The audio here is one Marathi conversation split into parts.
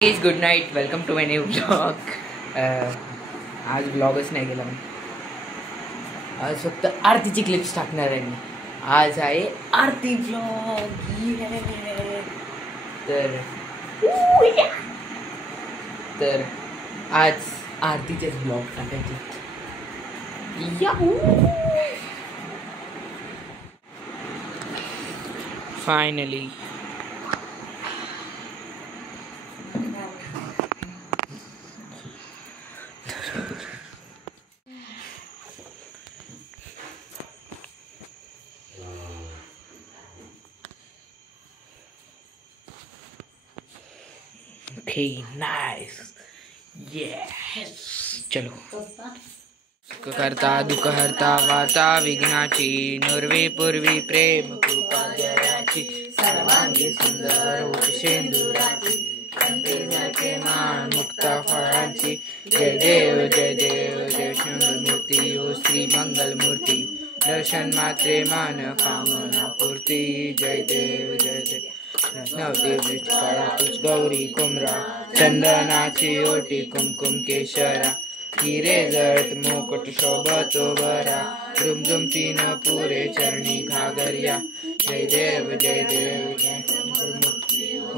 Please good night, welcome to my new blog. आज ब्लॉगच नाही केला मी. आज फक्त आरतीची क्लिप्स टाकणार आहे मी. आज आहे आरती ब्लॉग. तर आज आरतीचेच ब्लॉग टाकायचे. Finally Okay, nice. Yes. चलो. करता दुःख हरता वार्ता विघ्नाची नुर्वी पूर्वी प्रेम कृपा जयाची सर्वांगी सुंदर होत शेंदुराची कंठी झाके मान मुक्ता फळांची. जय देव जय देव जय शंकर मूर्ती ओ श्री मंगल मूर्ती. दर्शन मात्रे मान कामना पूर्ती. जय देव जय देव. नवती तुझ गौरी कुमरा चंदनाची ओटी कुमकुम केशरा. हिरे जळत मुकुट शोभतो बरा रुमझुम तीन पुरे चरणी घागरिया. जय देव जय देव जय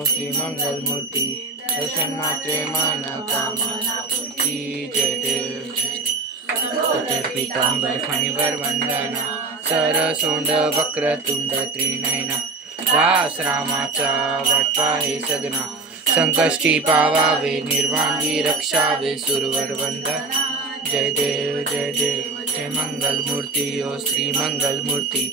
श्री मंगल मूर्ती. दर्शन मात्रे मन कामना पूर्ती. जय देव पीतांबर फणीवर वंदना सरसोंड वक्रतुंड त्रिनयना. दास रामाचा वाटपा हे सदना संकष्टी पावावे निर्वांगी रक्षावे सुरवर वंदना. जय देव जय देव जय मंगल मूर्ती ओ श्री मंगल मूर्ती.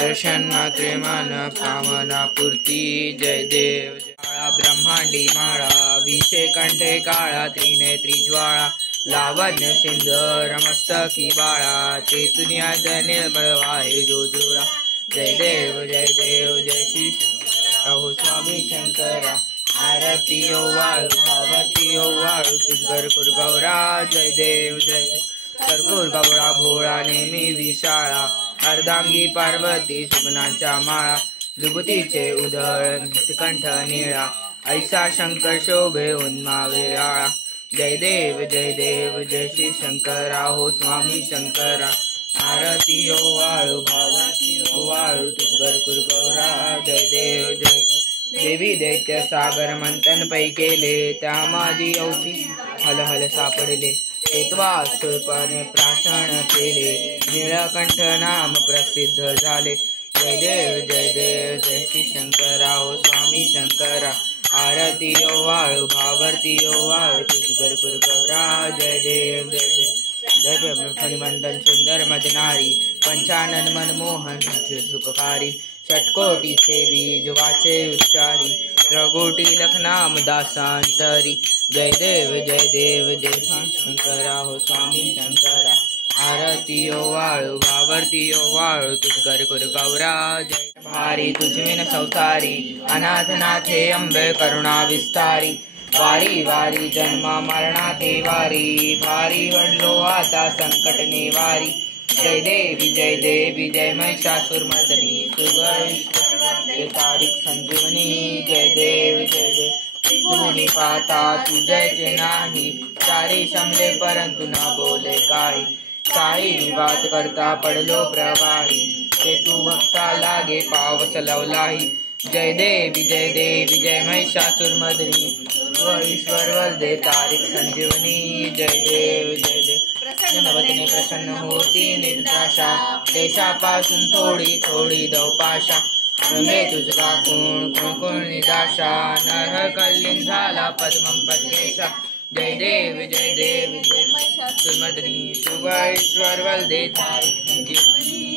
दर्शन मात्रे मन कामना पूर्ती. जय देव. काळा ब्रह्मांडी माळा विषे कंठे काळा त्रिनेत्री ज्वाळा. लावण्य सिंदर मस्तकी बाळा चेतुन्याद निर्मळ वाहे जो जुळा. जय देव जय देव जय श्री राहू स्वामी शंकरा. आरती ओ वाळू भावती ओ वाळू तुझगर कुरगौरा. जय देव जय करगुर गौरा भोळा नेहमी विशाळा. अर्धांगी पार्वती सुमनाच्या माळा विभूतीचे उधळ कंठ निळा. ऐसा शंकर शोभे उन्मावे आळा. जय देव जय देव जय श्री शंकरा हो स्वामी शंकरा. आरती ओ वाळू भावती ओ वाळू तुझगर कुरगौरा. जय देव जय देवी दैत्य सागर मंथन पै केले त्या माझी अवची हल हल सापडले. हेत्वा सुरपणे प्राशन केले निळकंठ नाम प्रसिद्ध झाले. जय देव जय देव जय श्री शंकरा हो स्वामी शंकरा. आरती ओ वाळू भावती ओ वाळू तुझगर कुरगौरा. जय देव जय देव जय फणिमंडल सुंदर मदनारी. पंचानन मनमोहन सुखकारी. षटकोटीचे बीज वाचे उच्चारी. त्रगोटी लखनाम दासांतरी. जय देव जय देव जय शंकरा हो स्वामी शंकरा. आरती ओ वाळू भावर्ती ओ वाळू तुझगर कुरगौरा. जय भारी तुझविन संसारी अनाथनाथे अंबे करुणा विस्तारी. वारी वारी जन्म मरणाते वारी भारी वडलो आता संकट निवारी. जय देवी जय महिषासुरमर्दिनी सुगैश्वरी तारिक संजीवनी. जय देव तुझी पाता तुझ्याचे नाही. सारी शमले परंतु न बोले काही. काही बात करता पडलो प्रवाही. ते तू भक्ता लागे पावस लवलाही. जय देवी जय महिषासुरमर्दिनी ईश्वर वरदे तारिक संजीवनी. जय देव नवतीने प्रसन्न होती निर्दाशा. देशापासून थोडी थोडी दवपाशा. रमे तुझगा कोण कोण निदाशा. नरह कल्याण झाला पद्मं पद्मेशा. जय देव जय महिषासुरमर्दिनी ईश्वर वरदे तारिक संजीवनी.